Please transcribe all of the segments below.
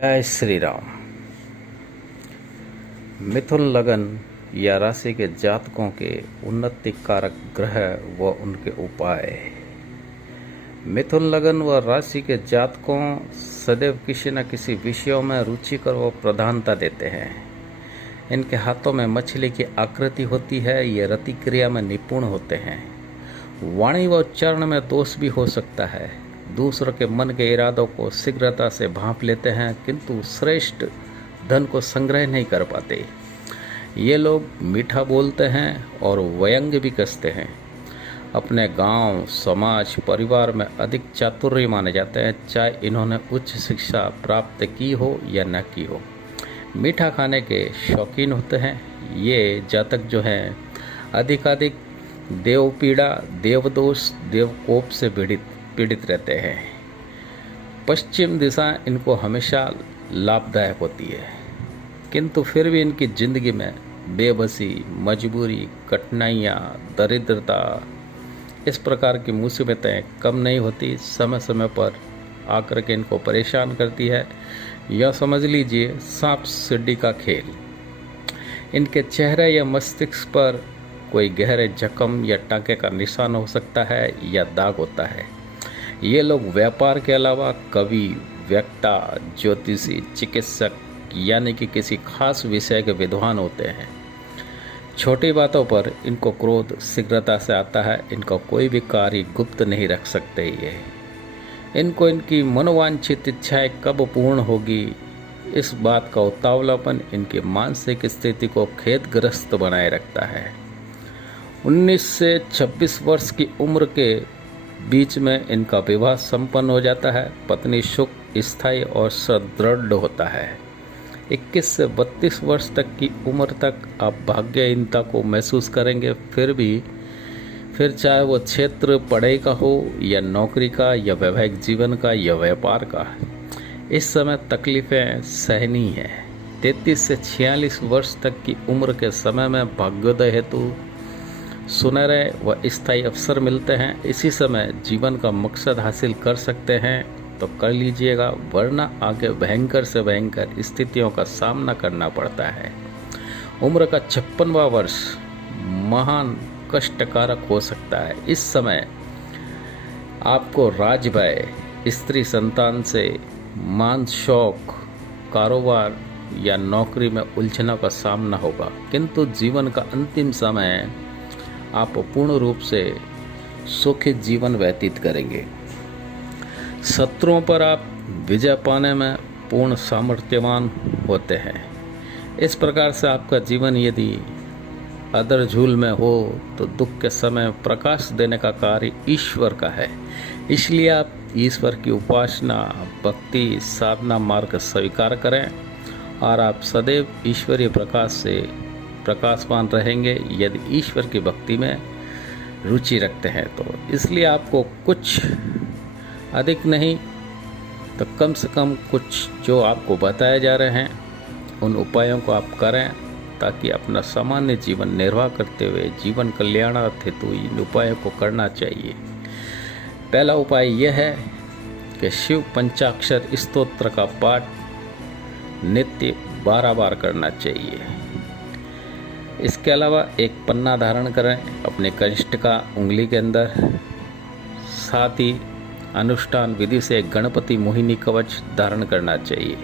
जय श्री राम। मिथुन लगन या राशि के जातकों के उन्नति कारक ग्रह व उनके उपाय। मिथुन लगन व राशि के जातकों सदैव किसी न किसी विषयों में रुचिकर व प्रधानता देते हैं। इनके हाथों में मछली की आकृति होती है। ये रति क्रिया में निपुण होते हैं। वाणी व उच्चारण में दोष भी हो सकता है। दूसरों के मन के इरादों को शीघ्रता से भांप लेते हैं, किंतु श्रेष्ठ धन को संग्रह नहीं कर पाते। ये लोग मीठा बोलते हैं और व्यंग्य भी कसते हैं। अपने गांव, समाज, परिवार में अधिक चातुर्य माने जाते हैं, चाहे इन्होंने उच्च शिक्षा प्राप्त की हो या न की हो। मीठा खाने के शौकीन होते हैं। ये जातक जो हैं अधिकाधिक देवपीड़ा, देवदोष, देवकोप से पीड़ित रहते हैं। पश्चिम दिशा इनको हमेशा लाभदायक होती है, किंतु फिर भी इनकी जिंदगी में बेबसी, मजबूरी, कठिनाइयाँ, दरिद्रता, इस प्रकार की मुसीबतें कम नहीं होती। समय समय पर आकर के इनको परेशान करती है। यह समझ लीजिए सांप सीढ़ी का खेल। इनके चेहरे या मस्तिष्क पर कोई गहरे जख्म या टाँके का निशान हो सकता है या दाग होता है। ये लोग व्यापार के अलावा कवि, वक्ता, ज्योतिषी, चिकित्सक यानी कि किसी खास विषय के विद्वान होते हैं। छोटी बातों पर इनको क्रोध शीघ्रता से आता है। इनका कोई भी कार्य गुप्त नहीं रख सकते। ये इनको इनकी मनोवांछित इच्छाएं कब पूर्ण होगी, इस बात का उतावलापन इनकी मानसिक स्थिति को खेदग्रस्त बनाए रखता है। 19 से 26 वर्ष की उम्र के बीच में इनका विवाह संपन्न हो जाता है। पत्नी सुख, स्थायी और सुदृढ़ होता है। 21 से 32 वर्ष तक की उम्र तक आप भाग्यहीनता को महसूस करेंगे। फिर चाहे वो क्षेत्र पढ़ाई का हो या नौकरी का या वैवाहिक जीवन का या व्यापार का, इस समय तकलीफें सहनीय हैं। 33 से 46 वर्ष तक की उम्र के समय में भाग्योदय हेतु सुनहरे व स्थायी अवसर मिलते हैं। इसी समय जीवन का मकसद हासिल कर सकते हैं तो कर लीजिएगा, वरना आगे भयंकर से भयंकर स्थितियों का सामना करना पड़ता है। उम्र का 56वां वर्ष महान कष्टकारक हो सकता है। इस समय आपको राजभय, स्त्री संतान से, मान शौक, कारोबार या नौकरी में उलझनों का सामना होगा, किंतु जीवन का अंतिम समय आप पूर्ण रूप से सुखी जीवन व्यतीत करेंगे। शत्रुओं पर आप विजय पाने में पूर्ण सामर्थ्यवान होते हैं। इस प्रकार से आपका जीवन यदि अदर झूल में हो तो दुख के समय प्रकाश देने का कार्य ईश्वर का है। इसलिए आप ईश्वर की उपासना, भक्ति, साधना मार्ग स्वीकार करें और आप सदैव ईश्वरीय प्रकाश से प्रकाशमान रहेंगे यदि ईश्वर की भक्ति में रुचि रखते हैं तो। इसलिए आपको कुछ अधिक नहीं तो कम से कम कुछ जो आपको बताए जा रहे हैं उन उपायों को आप करें, ताकि अपना सामान्य जीवन निर्वाह करते हुए जीवन कल्याणार्थ हेतु इन उपायों को करना चाहिए। पहला उपाय यह है कि शिव पंचाक्षर स्तोत्र का पाठ नित्य 12 बार करना चाहिए। इसके अलावा एक पन्ना धारण करें अपने कनिष्ठ का उंगली के अंदर। साथ ही अनुष्ठान विधि से गणपति मोहिनी कवच धारण करना चाहिए।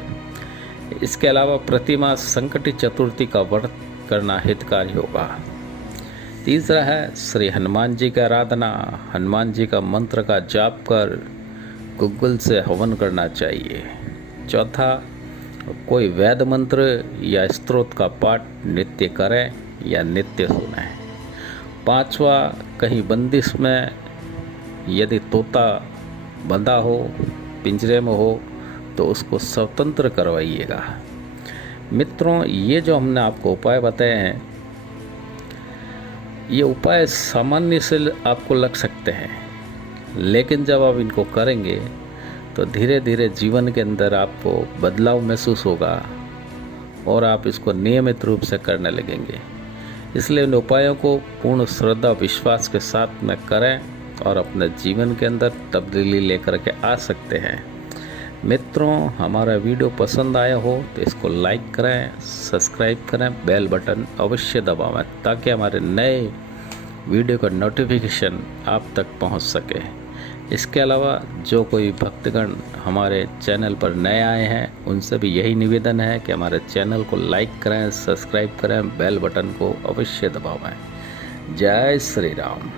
इसके अलावा प्रतिमाह संकटी चतुर्थी का व्रत करना हितकारी होगा। तीसरा है श्री हनुमान जी की आराधना। हनुमान जी का मंत्र का जाप कर गुग्गुल से हवन करना चाहिए। चौथा, कोई वेद मंत्र या स्तोत्र का पाठ नित्य करें या नित्य सुनें। पांचवा, कहीं बंदिश में यदि तोता बंधा हो, पिंजरे में हो, तो उसको स्वतंत्र करवाइएगा। मित्रों, ये जो हमने आपको उपाय बताए हैं, ये उपाय सामान्य से आपको लग सकते हैं, लेकिन जब आप इनको करेंगे तो धीरे धीरे जीवन के अंदर आपको बदलाव महसूस होगा और आप इसको नियमित रूप से करने लगेंगे। इसलिए इन उपायों को पूर्ण श्रद्धा विश्वास के साथ में करें और अपने जीवन के अंदर तब्दीली लेकर के आ सकते हैं। मित्रों, हमारा वीडियो पसंद आया हो तो इसको लाइक करें, सब्सक्राइब करें, बेल बटन अवश्य दबावें ताकि हमारे नए वीडियो का नोटिफिकेशन आप तक पहुंच सके। इसके अलावा जो कोई भक्तगण हमारे चैनल पर नए आए हैं उनसे भी यही निवेदन है कि हमारे चैनल को लाइक करें, सब्सक्राइब करें, बेल बटन को अवश्य दबावें। जय श्री राम।